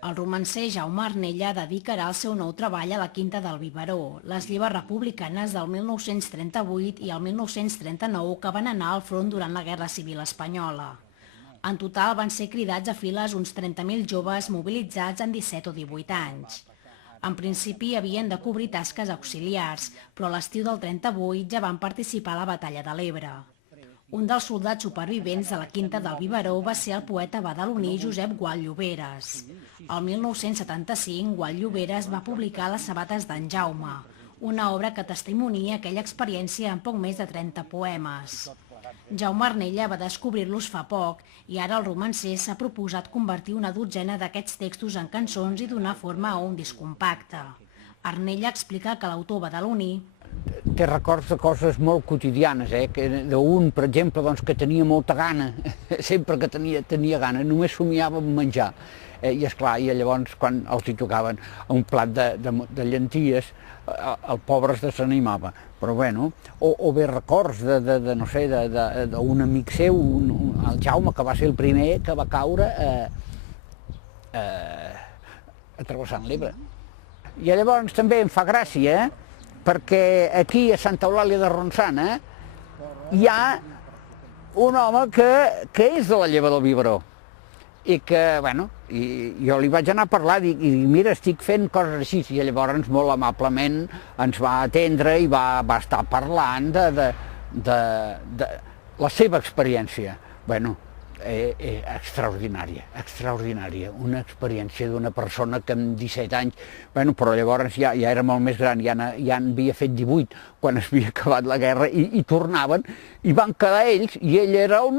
El romancer Jaume Arnella dedicarà el seu nou treball a la Quinta del Biberó, les lleves republicanes del 1938 i el 1939 que van anar al front durant la Guerra Civil Espanyola. En total van ser cridats a files uns 30.000 joves mobilitzats en 17 o 18 anys. En principi havien de cobrir tasques auxiliars, però a l'estiu del 38 ja van participar a la Batalla de l'Ebre. Un dels soldats supervivents de la Quinta del Biberó va ser el poeta badaloní Josep Gual Lloberes. El 1975, Gual Lloberes va publicar Les sabates d'en Jaume, una obra que testimonia aquella experiència en poc més de 30 poemes. Jaume Arnella va descobrir-los fa poc i ara el romancer s'ha proposat convertir una dotzena d'aquests textos en cançons i donar forma a un disc compacte. Arnella explica que l'autor badaloní té records de coses molt quotidianes, d'un, per exemple, que tenia molta gana, sempre que tenia gana, només somiava amb menjar. I esclar, i llavors quan els hi tocaven un plat de llenties, el pobre es desanimava. Però bueno, o bé records no sé, d'un amic seu, el Jaume, que va ser el primer que va caure travessant l'Ebre. I llavors també em fa gràcia, perquè aquí a Santa Eulàlia de Ronçana hi ha un home que és de la lleva del Biberó i que, bueno, jo li vaig anar a parlar i dic, mira, estic fent coses així, i llavors molt amablement ens va atendre i va estar parlant de la seva experiència. Bueno, extraordinària, una experiència d'una persona que amb 17 anys, bueno, però llavors ja era molt més gran, ja n'havia fet 18 quan havia acabat la guerra i tornaven i van quedar ells i ell era el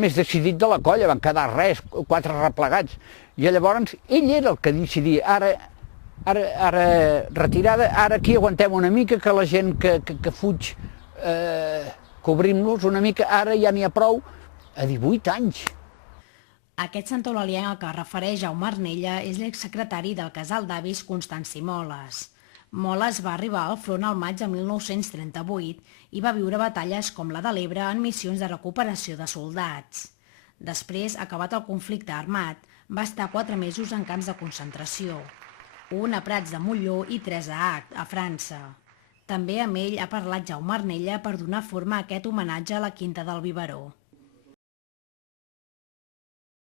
més decidit de la colla, van quedar 4 replegats i llavors ell era el que decidia, ara retirada, ara aquí aguantem una mica que la gent que fuig cobrim-los una mica, ara ja n'hi ha prou. A 18 anys. Aquest santaeulalià al que es refereix Jaume Arnella és l'exsecretari del casal d'avis Constanci Moles. Moles va arribar al front al maig de 1938 i va viure batalles com la de l'Ebre en missions de recuperació de soldats. Després, acabat el conflicte armat, va estar 4 mesos en camps de concentració, un a Prats de Molló i 3 a Agde, a França. També amb ell ha parlat Jaume Arnella per donar forma a aquest homenatge a la Quinta del Biberó.